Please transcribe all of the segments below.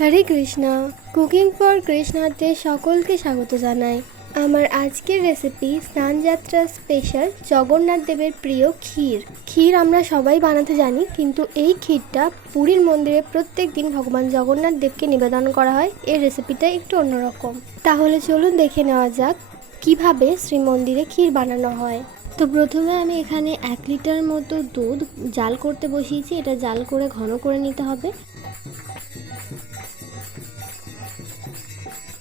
Hare Krishna. Cooking for কৃষ্ণাতে সকলকে স্বাগত জানাই। আমার আজকের রেসিপি স্নানযাত্রা স্পেশাল জগন্নাথ দেবের প্রিয় ক্ষীর। ক্ষীর আমরা সবাই বানাতে জানি, কিন্তু এই ক্ষীরটা পুরীর মন্দিরে প্রত্যেক দিন ভগবান জগন্নাথ দেবকে নিবেদন করা হয়। এই রেসিপিটা একটু অন্যরকম। তাহলে চলুন দেখে নেওয়া যাক কীভাবে শ্রীমন্দিরে ক্ষীর বানানো হয়। তো প্রথমে আমি এখানে এক লিটার মতো দুধ জাল করতে বসিয়েছি। এটা জাল করে ঘন করে নিতে হবে। Thank you.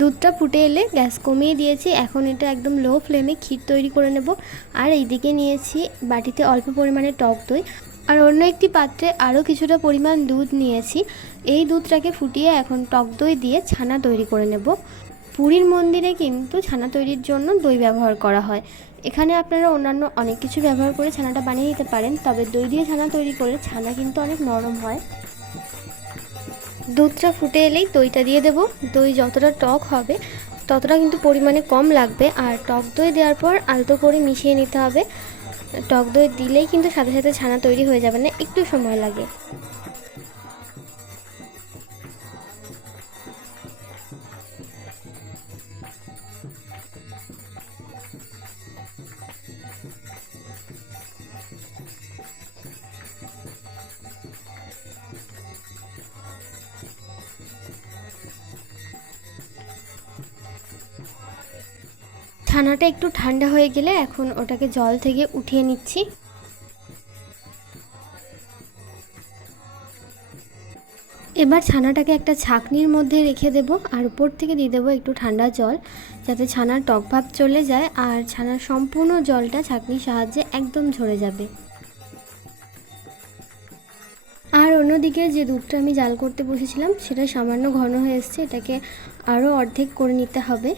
দুধটা ফুটে এলে গ্যাস কমিয়ে দিয়েছি। এখন এটা একদম লো ফ্লেমে ক্ষীর তৈরি করে নেব। আর এইদিকে নিয়েছি বাটিতে অল্প পরিমাণে টক দই। আর অন্য একটি পাত্রে আরও কিছুটা পরিমাণ দুধ নিয়েছি। এই দুধটাকে ফুটিয়ে এখন টক দই দিয়ে ছানা তৈরি করে নেব। পুরীর মন্দিরে কিন্তু ছানা তৈরির জন্য দই ব্যবহার করা হয়। এখানে আপনারা অন্যান্য অনেক কিছু ব্যবহার করে ছানাটা বানিয়ে নিতে পারেন, তবে দই দিয়ে ছানা তৈরি করলে ছানা কিন্তু অনেক নরম হয়। দুধটা ফুটে এলেই দইটা দিয়ে দেব। দই যতটা টক হবে, ততটা কিন্তু পরিমাণে কম লাগবে। আর টক দই দেওয়ার পর আলতো করে মিশিয়ে নিতে হবে। টক দই দিলেই কিন্তু সাথে সাথে ছানা তৈরি হয়ে যাবে না, একটু সময় লাগে। ছানাটা একটু ঠান্ডা হয়ে গেলে এখন ওটাকে জল থেকে উঠিয়ে নিচ্ছি। এবার ছানাটাকে একটা ছাকনির মধ্যে রেখে দেব আর উপর থেকে দিয়ে দেবো একটু ঠান্ডা জল, যাতে ছানার টক ভাব চলে যায় আর ছানার সম্পূর্ণ জলটা ছাকনির সাহায্যে একদম ঝরে যাবে। আর অন্যদিকে যে দুধটা আমি জাল করতে বসেছিলাম, সেটা সামান্য ঘন হয়ে এসছে, এটাকে আরও অর্ধেক করে নিতে হবে।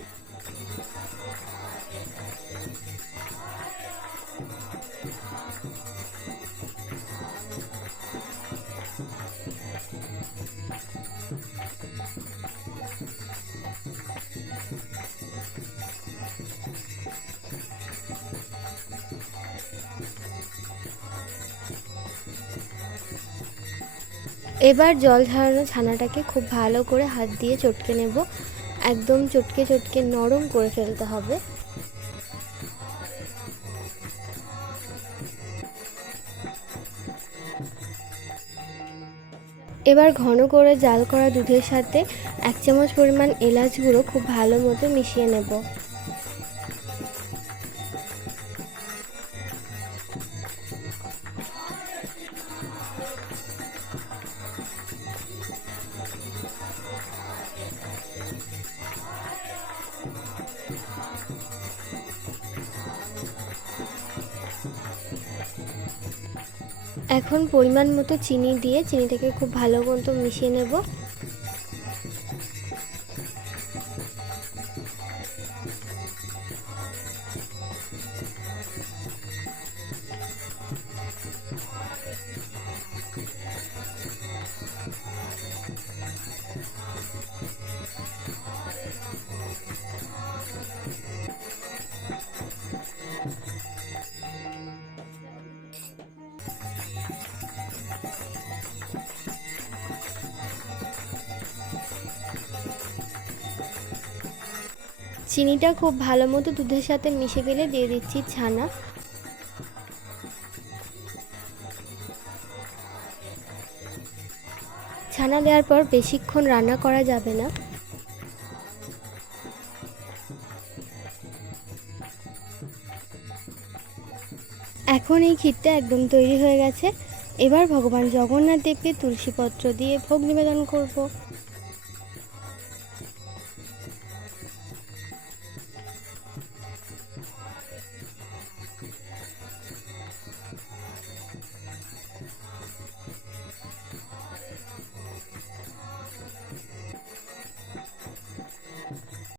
এবার জল ঝরানো ছানাটাকে খুব ভালো করে হাত দিয়ে চটকে নেব। একদম চটকে চটকে নরম করে ফেলতে হবে। এবার ঘন করে জাল করা দুধের সাথে এক চামচ পরিমাণ এলাচ গুঁড়ো খুব ভালো মতো মিশিয়ে নেব। এখন পরিমাণ মতো চিনি দিয়ে চিনিটাকে খুব ভালো মতো মিশিয়ে নেব। চিনিটা খুব ভালো মতো দুধের সাথে মিশে গেলে দিয়ে দিচ্ছি ছানা। ছানা দেওয়ার পর বেশিক্ষণ রান্না করা যাবে না। এখন এই ক্ষীরটা একদম তৈরি হয়ে গেছে। এবার ভগবান জগন্নাথ দেবকে তুলসীপত্র দিয়ে ভোগ নিবেদন করব।